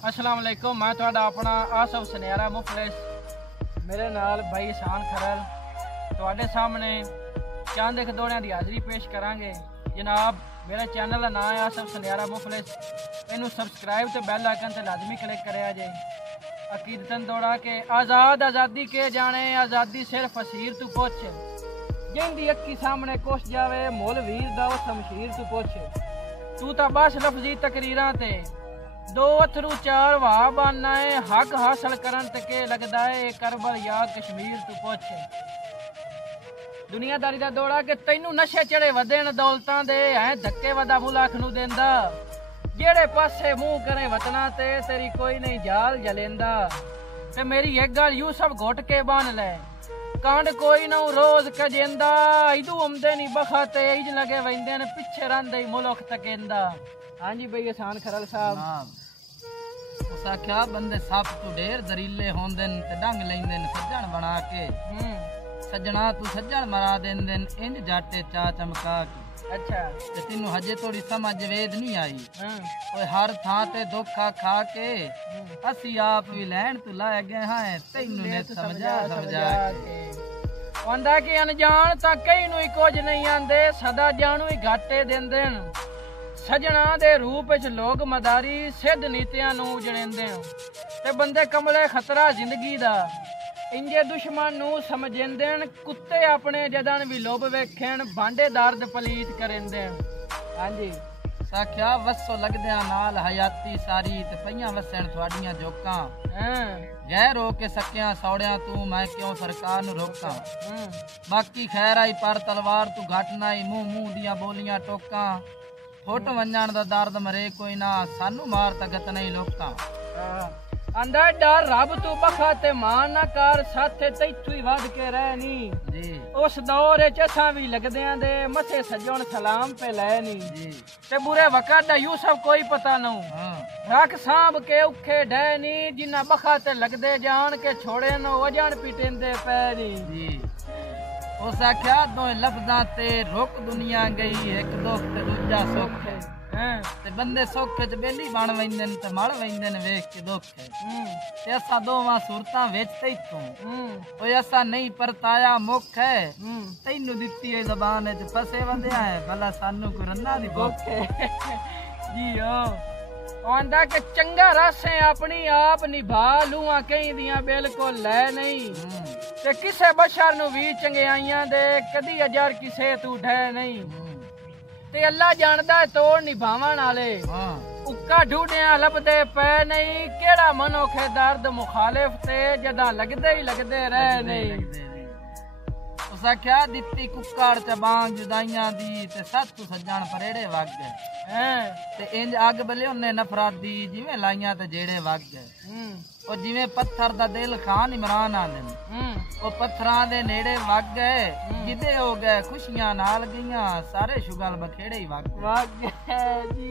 अस्सलाम वालेकुम। मैं तुहाडा अपना आसफ सनियारा मुफलिस, मेरे नाल भाई एहसान खरल तुहाडे सामने चंद एक दौड़ियां दी हाज़री पेश करांगे। जनाब, मेरे चैनल का नाम है आसफ सनियारा मुफलिस। इनू सब्सक्राइब ते बैल आइकन ते लाजमी क्लिक करें जे। अकीदतन दौड़ा के आज़ादी के जाने, आज़ादी सिर्फ असीर तू पुछ, जिंदी अक्की सामने कुछ जावे मुल वीर दा वो शमशीर तू पुछ। तू तो बस लफजी तकरीरां ते दो अथरू चार वाह बाना है, हक हासिल करन ते के लगदा है करबल या कश्मीर तू पुछ। दुनियादारी दा दौड़ा के तैनू नशे चढ़े वधे न दौलतां दे ऐ धक्के वदा मुलाख नू देंदा, जेड़े पासे मुंह करे वतना ते तेरी कोई नहीं जाल जलेंदा। ते मेरी एक गल यूसुफ घुट के बन ले, कांड कोई ना रोज कजेंदा, इदू आमदे नहीं बखा ते इज लगे वंदे न पिछे रंदे मुल्क तकेंदा। हाँ जी भाई एहसान खरल साहब। उस आख्या बंदे सब तू ढेर दरीले होंदन ते डंग लेंदन सज्जन बना के, सज्जना तू सज्जन मरा देंदन इंज जाटे चा चमका के। अच्छा, ते तेनू हजे थोड़ी समझ वेद नहीं आई। ओए हर थां ते धोखा खा के असी आप भी लैन तू लाए गए हां, तैनू ने समझा के आंदा कि अनजान ता कई नू कुछ नहीं आंदे, सदा जानू ही घाटे देंदे। सजना दे रूप च लोग मदारी सिद्ध नीतियां नू जनेंदे ते बंदे कमले खतरा जिंदगी दा, इंजे दुश्मन नू समझेंदे। कुत्ते अपने जदन भी लोभ वेखेन, भांडे दर्द पलीत करेंदे। हाँ जी साख्या वसो लगदे नाल हयाती सारी ते पईयां वसण थवाडियां जोकां। गैर हो के सकियां सौड़ियां तू मैं क्यों सरकार नू रोकां। बाकी खैर आई पर तलवार तू घट नाई, मुंह मुंह दियां बोलियां टोकां। फुट वंजण दा दर्द मरे कोई ना, सानू मार तगत नहीं लोकां। आंदा डर रब तू बखा ते मान ना कर, साथे तैथू ही वध के रह नी जी। उस दौर च असां भी लगदियां दे मसे सजण सलाम पे लै नी जी। ते बुरे वक़्त दा यूसुफ कोई पता नू, रख सांभ के औखे डै नी, जिन्ना बखा ते लगदे जान के छोड़े न वजन पिटेंदे पै नी जी। उस आख्या दो लफ्जां ते रुक दुनिया गई, एक दुख ते दूजा सुख है। ते बंदे सुख च बेली बन वैंदन ते मड़ वैंदन वेख के दुख है। ते असा दोवां सूरतां विच तैथों ओए असा नहीं परताया मुख है, तैनू दित्ती है ज़बान च फसे वंदिया है, भला सानू कोई रन्ना दी भुख है जी। आंदा के चंगा रस है अपनी आप निभा लूआ, कहीं दियां बिल्कुल लै नहीं ते किसे बशर नू भी चंगियाइयां दे कदी अजर किसे तू ढै नहीं। ते अल्लाह जानदा है तोड़ निभावन वाले, उक्का ढूंढिया लभदे पै नहीं, केड़ा मनोखे दर्द मुखालिफ ते जदा लगदे ही लगदे रह नहीं। उस आख्या दित्ती कुक्कड़ च बांग जुदाइयां दी, ते सत तू सज्जण परेड़े वग गए। ते इंज अग बले उन्ने नफरत दी जिवें लाइयां ते जेड़े वग गए। ओ जिवें पत्थर दा दिल खान इमरान आंदे, ओ पत्थरां दे नेड़े वग गए, जिदे हो गए खुशियां नाल गईयां, सारे शुगल बखेड़े ही वग गए जी।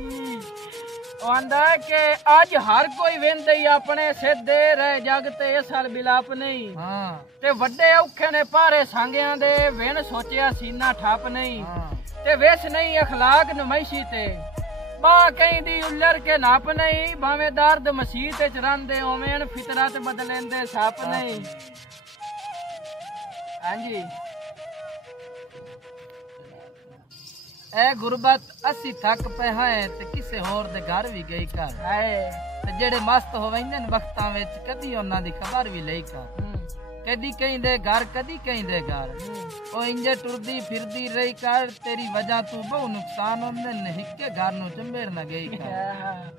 आंदा है कि अज हर कोई वेंदे ही अपने सिद्धे रह जग ते इस हल बिलाप नहीं। ते वड्डे औखे ने भारे सांगियां दे, विन सोचिया सीना ठप नहीं। ते विस नहीं अखलाक नुमाइशी ते बा कहीं दी उल्लर के नाप नहीं, भावे दर्द मसीत च रंदे ओवेन फितरत बदलेंदे सप नहीं। हाँ जी ए गुरबत असी थक पे हैं ते किसे होर दे घर भी गई कर, ते जेड़े मस्त हो वैंदे न वक्तां विच कदी उन्हां दी खबर भी लई कर। कदी कहीं दे घर कदी कहीं दे घर, ओ इंजे टुरदी फिरदी रही कर, तेरी वजह तू बहु नुकसान होंदे न, हिक्के घर नू चंबेड़ न गई कर।